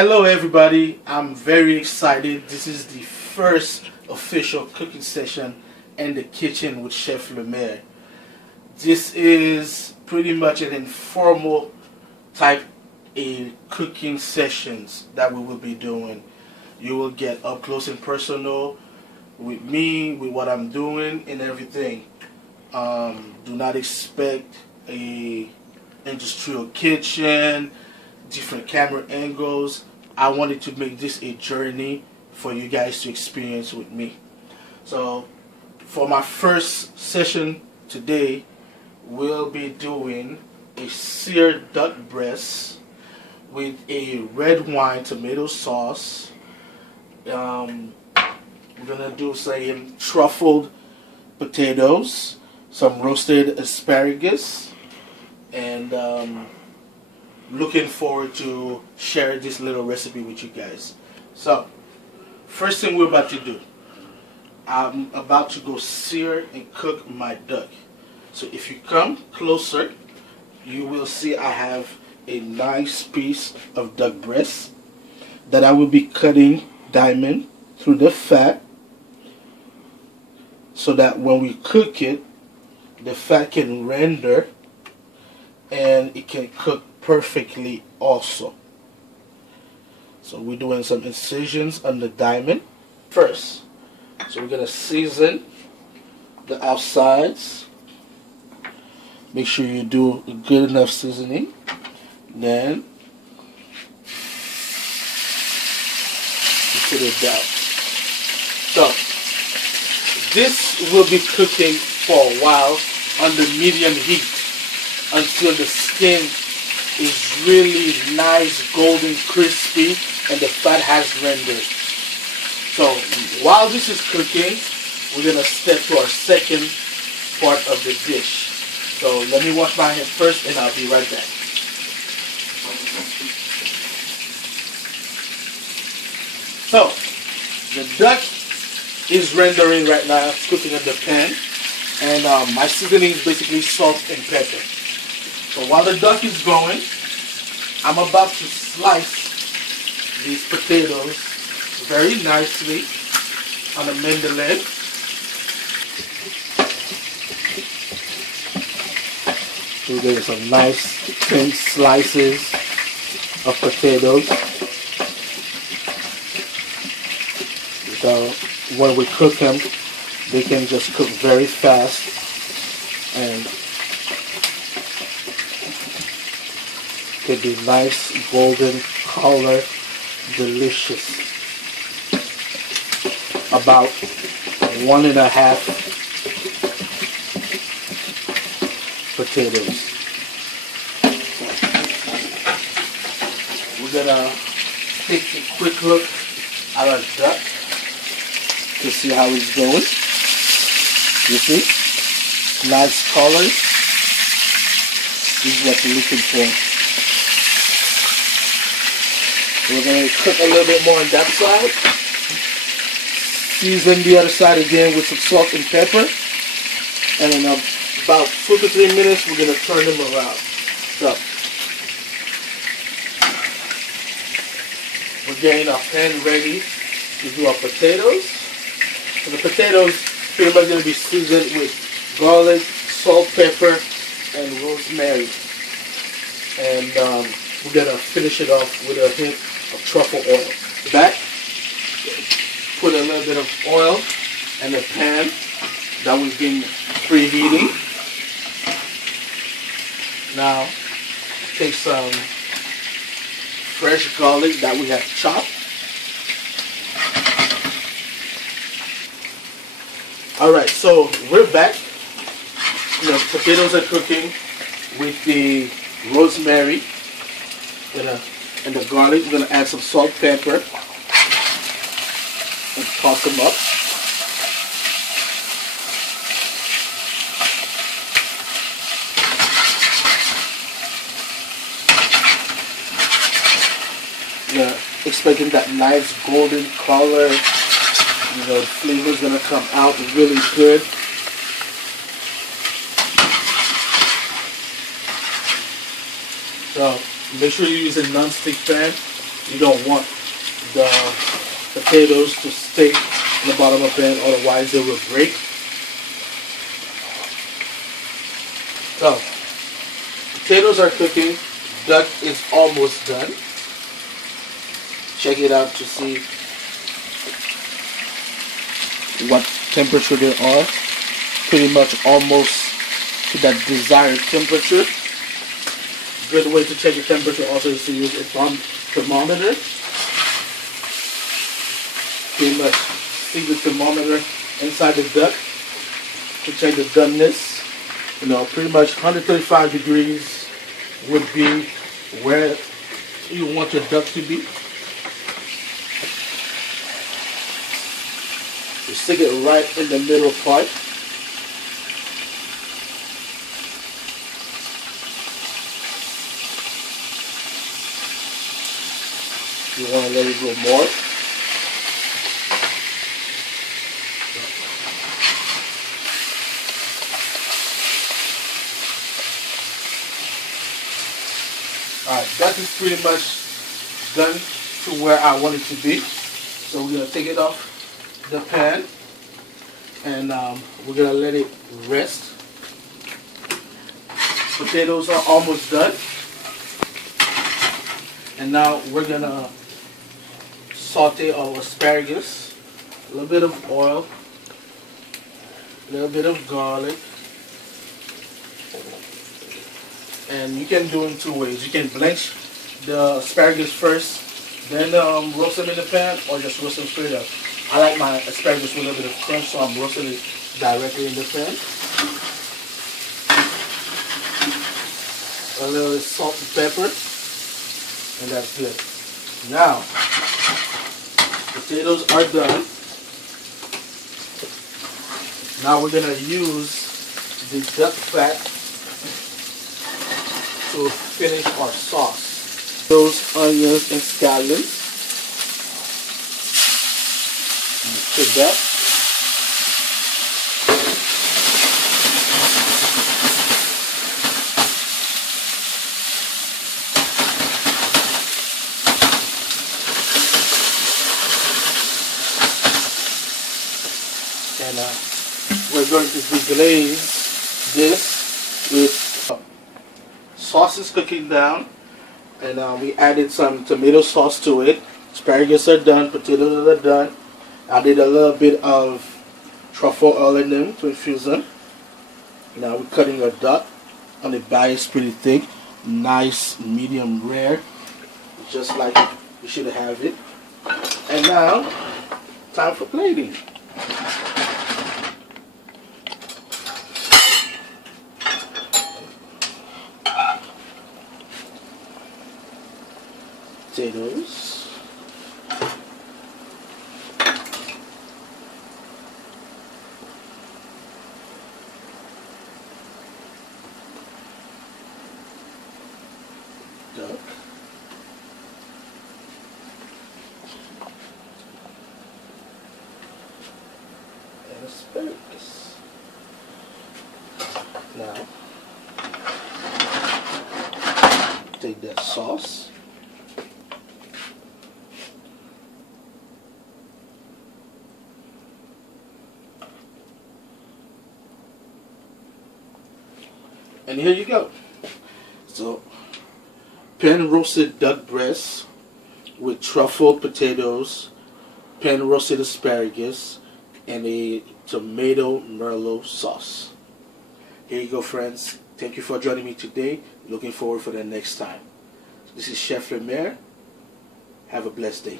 Hello everybody, I'm very excited. This is the first official cooking session in the kitchen with Chef Lemaire. This is pretty much an informal type of cooking sessions that we will be doing. You will get up close and personal with me, with what I'm doing and everything. Do not expect a industrial kitchen, different camera angles. I wanted to make this a journey for you guys to experience with me. So for my first session today, we'll be doing a seared duck breast with a red wine tomato sauce. We're gonna do some truffled potatoes, some roasted asparagus, and looking forward to share this little recipe with you guys. So, first thing we're about to do, I'm about to go sear and cook my duck. So if you come closer, you will see I have a nice piece of duck breast that I will be cutting diamond through the fat so that when we cook it, the fat can render and it can cook perfectly also. So we're doing some incisions on the diamond first. So we're going to season the outsides. Make sure you do a good enough seasoning. Then you put it down. So this will be cooking for a while under medium heat until the skin is really nice, golden, crispy, and the fat has rendered. So while this is cooking, we're going to step to our second part of the dish. So let me wash my hands first and I'll be right back. So the duck is rendering right now, it's cooking in the pan, and my seasoning is basically salt and pepper. So while the duck is going, I'm about to slice these potatoes very nicely on a mandolin. We're getting some nice thin slices of potatoes. So when we cook them, they can just cook very fast and could be nice golden color, delicious. About 1.5 potatoes. We're gonna take a quick look at our duck to see how it's going. You see? Nice colors. This is what you're looking for. We're going to cook a little bit more on that side. Season the other side again with some salt and pepper. And in about 2 to 3 minutes, we're going to turn them around. So, we're getting our pan ready to do our potatoes. So the potatoes pretty much going to be seasoned with garlic, salt, pepper, and rosemary. And we're going to finish it off with a hint of truffle oil. Back, put a little bit of oil in the pan that we've been preheating. Now, take some fresh garlic that we have chopped. Alright, so we're back. The potatoes are cooking with the rosemary and the garlic. We're going to add some salt, pepper, and toss them up. Yeah, expecting that nice golden color. You know, the flavor is going to come out really good. So make sure you use a non-stick pan You don't want the potatoes to stick in the bottom of the pan, otherwise they will break. So, potatoes are cooking. Duck is almost done. Check it out to see what temperature they are. Pretty much almost to that desired temperature. Good way to check the temperature also is to use a thermometer. Pretty much stick the thermometer inside the duck to check the doneness. You know, pretty much 135 degrees would be where you want your duck to be. You stick it right in the middle part. You want to let it go more. Alright, that is pretty much done to where I want it to be. So we're going to take it off the pan and we're going to let it rest. Potatoes are almost done. And now we're going to saute our asparagus. A little bit of oil, a little bit of garlic. And you can do it in two ways. You can blanch the asparagus first, then roast them in the pan, or just roast them straight up. I like my asparagus with a little bit of crunch, so I'm roasting it directly in the pan. A little salt and pepper, and that's good. Now, potatoes are done. Now we're gonna use the duck fat to finish our sauce. Those onions and scallions. Take that. And we're going to deglaze this with sauce is cooking down, and we added some tomato sauce to it. Asparagus are done, potatoes are done. I did a little bit of truffle oil in them to infuse them. Now we're cutting our duck on the bias pretty thick, nice medium rare, just like you should have it. And now, time for plating. Potatoes, duck, and asparagus. Now, take that sauce. And here you go. So, pan roasted duck breast with truffle potatoes, pan roasted asparagus, and a tomato merlot sauce. Here you go, friends. Thank you for joining me today. Looking forward for the next time. This is Chef Lemaire. Have a blessed day.